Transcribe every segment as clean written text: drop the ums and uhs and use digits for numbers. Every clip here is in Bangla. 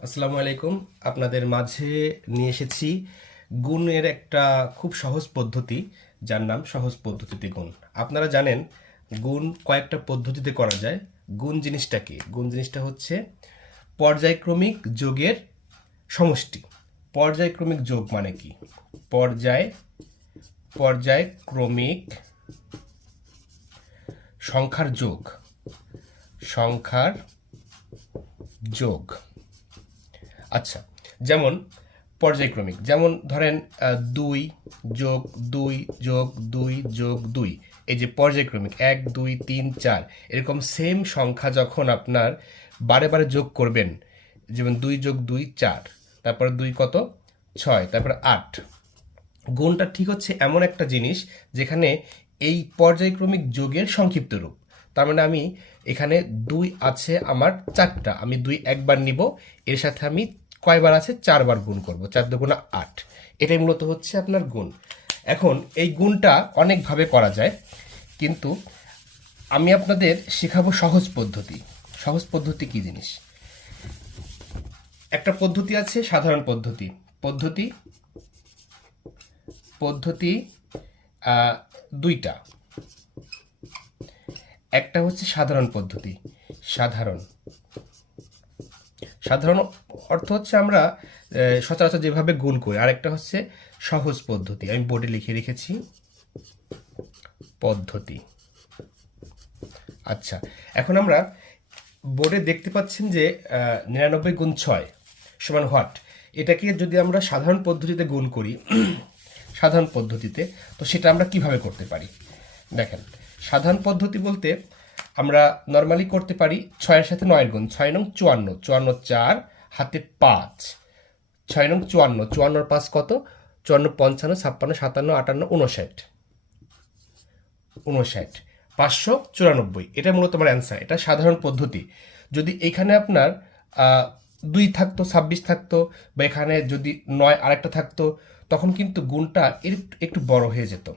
আসসালামু আলাইকুম। আপনাদের মাঝে নিয়ে এসেছি গুণের একটা খুব সহজ পদ্ধতি, যার নাম সহজ পদ্ধতিতে গুণ। আপনারা জানেন গুণ কয়েকটা পদ্ধতিতে করা যায়। গুণ জিনিসটা কি? গুণ জিনিসটা হচ্ছে পর্যায়ক্রমিক যোগের সমষ্টি। পর্যায়ক্রমিক যোগ মানে কি? পর্যায়ক্রমিক সংখ্যার যোগ। সংখ্যার যোগ। আচ্ছা, যেমন পর্যায়ক্রমিক, যেমন ধরেন ২ যোগ ২ যোগ ২ যোগ ২, এই যে পর্যায়ক্রমিক ১ ২ ৩ ৪, এরকম সেম সংখ্যা যখন আপনার বারে বারে যোগ করবেন, যেমন ২ যোগ ২ ৪, তারপর ২ কত ৬, তারপর ৮। গুণটা ঠিক হচ্ছে এমন একটা জিনিস যেখানে এই পর্যায়ক্রমিক যোগের সংক্ষিপ্ত রূপ। তার মানে আমি এখানে ২ আছে আমার ৪টা, আমি ২ একবার নিব, এর সাথে আমি কয়বার আছে ৪বার গুণ করব, ৪ দুগুণা ৮। এটাই মূলত হচ্ছে আপনার গুণ। এখন এই গুণটা অনেকভাবে করা যায়, কিন্তু আমি আপনাদের শেখাবো সহজ পদ্ধতি। সহজ পদ্ধতি কি জিনিস? একটা পদ্ধতি আছে সাধারণ পদ্ধতি। পদ্ধতি পদ্ধতি দুইটা। একটা হচ্ছে সাধারণ পদ্ধতি। সাধারণ সাধারণ অর্থ হচ্ছে আমরা সচরাচর যেভাবে গুণ করি। আর একটা হচ্ছে সহজ পদ্ধতি। আমি বোর্ডে লিখে রেখেছি পদ্ধতি। আচ্ছা, এখন আমরা বোর্ডে দেখতে পাচ্ছেন যে ৯৯ গুণ ৬ সমান হোয়াট। এটাকে যদি আমরা সাধারণ পদ্ধতিতে গুণ করি, সাধারণ পদ্ধতিতে, তো সেটা আমরা কিভাবে করতে পারি? দেখেন, সাধারণ পদ্ধতি বলতে আমরা নর্মালি করতে পারি ৬-এর সাথে ৯-এর গুণ। ৬ নং ৫৪, ৫৪ ৪, হাতে ৫। ৬ নং ৫৪, ৫৪-র ৫ কত? ৫৪ ৫৫ ৫৬ ৫৭ ৫৮ ৫৯, ৫৯, ৫৯৪। এটা মূলত আমার অ্যান্সার। এটা সাধারণ পদ্ধতি। যদি এখানে আপনার ২ থাকতো, ২৬ থাকতো, বা এখানে যদি ৯ আরেকটা থাকতো, তখন কিন্তু গুণটা একটু বড় হয়ে যেত।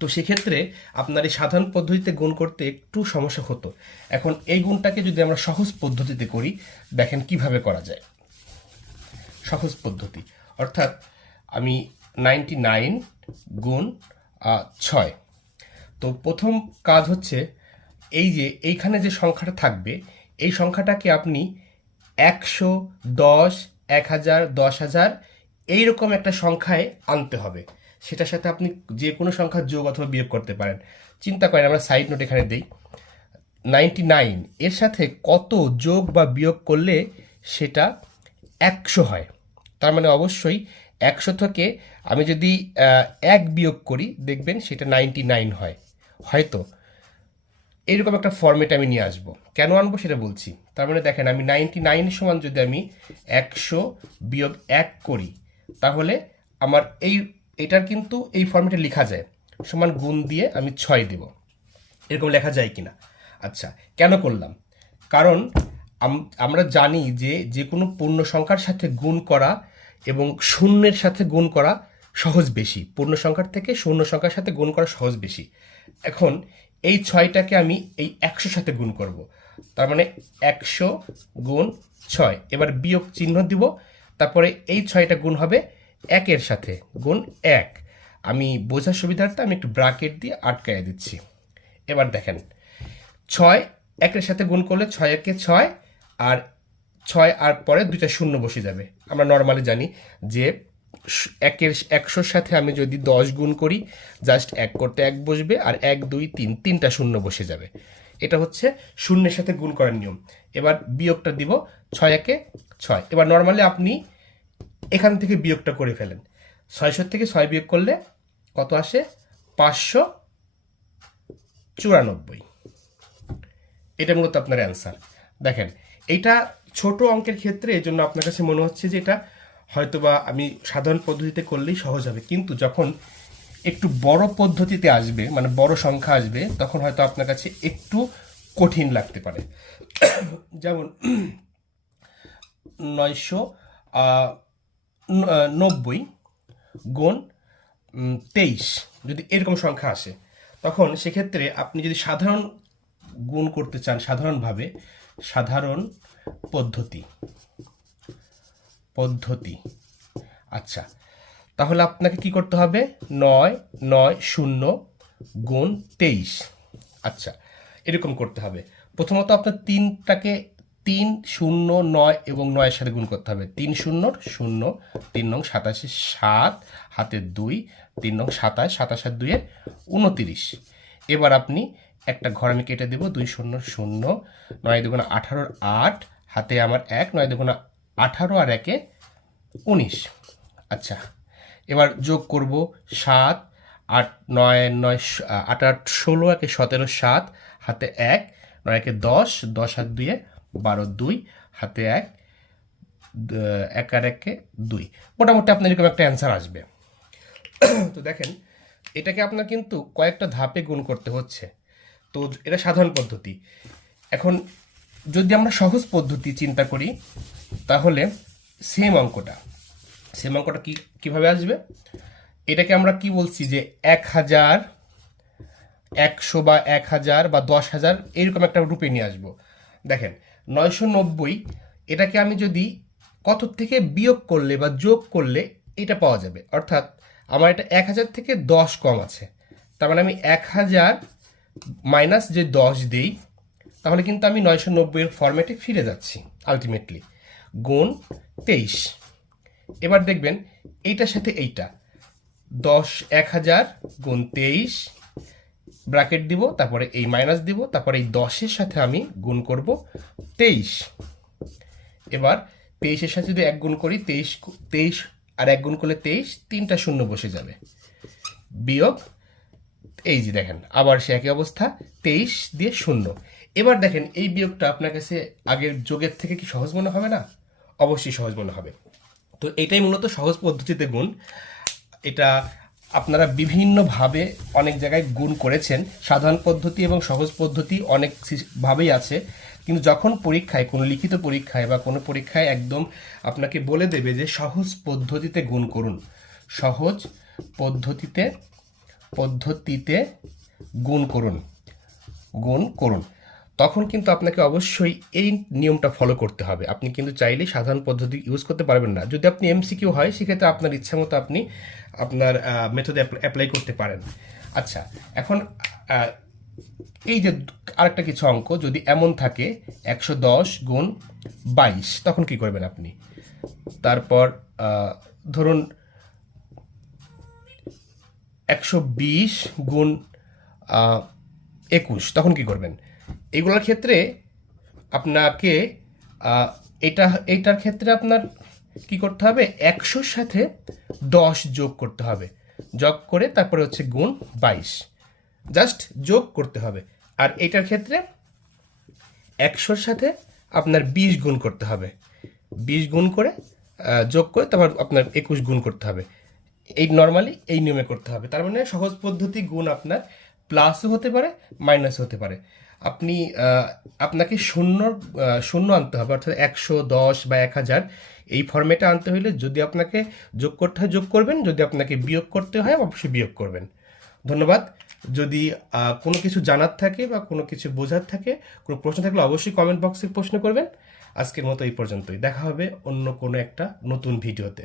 তো সেক্ষেত্রে আপনার এই সাধারণ পদ্ধতিতে গুণ করতে একটু সমস্যা হতো। এখন এই গুণটাকে যদি আমরা সহজ পদ্ধতিতে করি, দেখেন কিভাবে করা যায়। সহজ পদ্ধতি অর্থাৎ আমি ৯৯ গুণ ৬। তো প্রথম কাজ হচ্ছে এই যে এইখানে যে সংখ্যাটা থাকবে, এই সংখ্যাটাকে আপনি ১০০, ১০, ১০০০, ১০০০ এইরকম একটা সংখ্যায় আনতে হবে। সেটার সাথে আপনি যে কোনো সংখ্যার যোগ অথবা বিয়োগ করতে পারেন। চিন্তা করেন, আমরা সাইড নোট এখানে দিই ৯৯, এর সাথে কত যোগ বা বিয়োগ করলে সেটা ১০০ হয়। তার মানে অবশ্যই ১০০ থেকে আমি যদি ১ বিয়োগ করি, দেখবেন সেটা ৯৯ হয়। হয়তো এইরকম একটা ফর্মেট আমি নিয়ে আসবো। কেন আনবো সেটা বলছি। তার মানে দেখেন, আমি ৯৯ সমান যদি আমি ১০০ বিয়োগ ১ করি, তাহলে আমার এটার কিন্তু এই ফর্মেটে লেখা যায়, সমান গুণ দিয়ে আমি ৬ দেব। এরকম লেখা যায় কিনা? আচ্ছা, কেন করলাম? কারণ আমরা জানি যে যে কোনো পূর্ণ সংখ্যার সাথে গুণ করা এবং শূন্যের সাথে গুণ করা সহজ বেশি। পূর্ণ সংখ্যার থেকে শূন্য সংখ্যার সাথে গুণ করা সহজ বেশি। এখন এই ৬টাকে আমি এই ১০০ সাথে গুণ করব। তার মানে ১০০ গুণ ৬। এবার বিয়োগ চিহ্ন দিব, তারপরে এই ৬টা গুণ হবে ১-এর সাথে, গুণ ১। আমি বোঝার সুবিধার্থে আমি একটু ব্র্যাকেট দিয়ে আটকায় দিচ্ছি। এবার দেখেন, ৬ ১-এর সাথে গুণ করলে ৬ একে ৬, আর ৬ আর পরে দুইটা শূন্য বসে যাবে। আমরা নর্মালি জানি যে ১০০-র সাথে আমি যদি ১০ গুণ করি, জাস্ট ১ করতে ১ বসবে, আর ১ ২ ৩, তিনটা শূন্য বসে যাবে। এটা হচ্ছে শূন্যের সাথে গুণ করার নিয়ম। এবার বিয়োগটা দিব, ৬ একে ৬। এবার নর্মালি আপনি এখান থেকে বিয়োগটা করে ফেলেন। ৬০০ থেকে ৬ বিয়োগ করলে কত আসে? ৫৯৪। এটা মূলত আপনার অ্যান্সার। দেখেন, এইটা ছোট অঙ্কের ক্ষেত্রে এই জন্য আপনার কাছে মনে হচ্ছে যে এটা হয়তোবা আমি সাধারণ পদ্ধতিতে করলেই সহজ হবে, কিন্তু যখন একটু বড় পদ্ধতিতে আসবে, মানে বড় সংখ্যা আসবে, তখন হয়তো আপনার কাছে একটু কঠিন লাগতে পারে। যেমন ৯৯০ গুণ ২৩, যদি এরকম সংখ্যা আসে, তখন সেক্ষেত্রে আপনি যদি সাধারণ গুণ করতে চান, সাধারণভাবে, সাধারণ পদ্ধতি পদ্ধতি। আচ্ছা, তাহলে আপনাকে কি করতে হবে? 9 9 0 গুণ 23। আচ্ছা, এরকম করতে হবে। প্রথমত আপনার 3টাকে 3 0 9 এবং 9 এর সাথে গুণ করতে হবে। 3 0 0 3 নং 87 7 হাতে 2 3 নং 27 27 আর 2 29। এবার আপনি একটা ঘর আমি কেটে দেব। 2 0 0 9 2 18 8 হাতে আমার 1 9 2 18 আর 1 19। আচ্ছা, এবার যোগ করব 7 8 9 9 8 8 16 1 17 7 হাতে 1 9 1 10 10 আর 2 12 2 হাতে 1 1 আর 1 2। মোটামুটি আপনার এরকম একটা অ্যান্সার আসবে। তো দেখেন, এটাকে আপনার কিন্তু কয়েকটা ধাপে গুণ করতে হচ্ছে। তো এটা সাধারণ পদ্ধতি। এখন যদি আমরা সহজ পদ্ধতি চিন্তা করি, তাহলে সেম অঙ্কটা কিভাবে আসবে? এটাকে আমরা কি বলছি যে 1000 100 বা 1000 বা 10,000 এরকম একটা রূপে নিয়ে আসবো। দেখেন 990, এটাকে আমি যদি কত থেকে বিয়োগ করলে বা যোগ করলে এটা পাওয়া যাবে। অর্থাৎ আমার এটা 1000 থেকে 10 কম আছে, তার মানে আমি 1000 মাইনাস যে 10 দিই, তাহলে কিন্তু আমি 990 এর ফরম্যাটে ফিরে যাচ্ছি আলটিমেটলি। গুণ 23। এবার দেখবেন এইটার সাথে এইটা 10,000 গুণ 23 ব্র্যাকেট দিব, তারপরে এই মাইনাস দিব, তারপরে এই 10-এর সাথে আমি গুণ করব 23। এবার 23-এর সাথে যদি 1 গুণ করি, 23 আর 1 গুণ করলে 23, 3টা শূন্য বসে যাবে, বিয়োগ এই যে দেখেন আবার সে একই অবস্থা, 23 দিয়ে 0। এবার দেখেন এই বিয়োগটা আপনার কাছে আগের যোগের থেকে কি সহজ মনে হবে না? অবশ্যই সহজ মনে হবে। তো এটাই মূলত সহজ পদ্ধতিতে গুণ। এটা আপনারা বিভিন্নভাবে অনেক জায়গায় গুণ করেছেন। সাধারণ পদ্ধতি এবং সহজ পদ্ধতি অনেক ভাবেই আছে, কিন্তু যখন পরীক্ষায়, কোনো লিখিত পরীক্ষায় বা কোনো পরীক্ষায় একদম আপনাকে বলে দেবে যে সহজ পদ্ধতিতে গুণ করুন, সহজ পদ্ধতিতে গুণ করুন, তখন কিন্তু আপনাকে অবশ্যই এই নিয়মটা ফলো করতে হবে। আপনি কিন্তু চাইলেই সাধারণ পদ্ধতি ইউজ করতে পারবেন না। যদি আপনি এমসিকিউ হয়, সেক্ষেত্রে আপনার ইচ্ছা মতো আপনি আপনার মেথডে অ্যাপ্লাই করতে পারেন। আচ্ছা, এখন এই যে আরেকটা কিছু অঙ্ক যদি এমন থাকে 110 গুণ 22, তখন কি করবেন আপনি? তারপর ধরুন 120 গুণ 21, তখন কি করবেন? এগুলোর ক্ষেত্রে আপনাকে এইটার ক্ষেত্রে আপনার কি করতে হবে? 100-র সাথে 10 যোগ করতে হবে, যোগ করে তারপরে হচ্ছে গুণ 22, জাস্ট যোগ করতে হবে। আর এটার ক্ষেত্রে 100-র সাথে আপনার 20 গুণ করতে হবে, 20 গুণ করে যোগ করে তারপর আপনার 21 গুণ করতে হবে। এই নর্মালি এই নিয়মে করতে হবে। তার মানে সহজ পদ্ধতি গুণ আপনার প্লাসও হতে পারে, মাইনাসও হতে পারে। আপনাকে শূন্য আনতে হবে, অর্থাৎ 110 বা 1000 এই ফর্মেটে আনতে হলে যদি আপনাকে যোগ করতে হয় যোগ করবেন, যদি আপনাকে বিয়োগ করতে হয় অবশ্যই বিয়োগ করবেন। ধন্যবাদ। যদি কোনো কিছু জানার থাকে বা কোনো কিছু বোঝার থাকে, কোনো প্রশ্ন থাকলে অবশ্যই কমেন্ট বক্সে প্রশ্ন করবেন। আজকের মতো এই পর্যন্তই, দেখা হবে অন্য কোনো একটা নতুন ভিডিওতে।